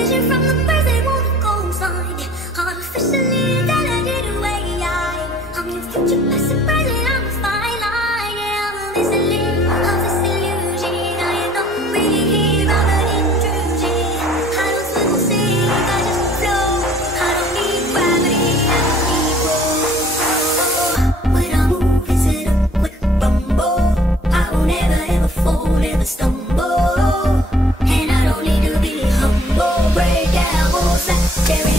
vision from the birds they wanna go find. Artificially talented away. I'm your future best surprise and I'm a fine line. Yeah, I'm a listening of this illusion. I am not really here, I'm an intrusion. I don't swim or sing, I just flow. I don't need gravity, I just need roll. When I move, it's in a quick rumble. I won't ever ever fall, never stumble. And I don't need to be humble. Break down walls like there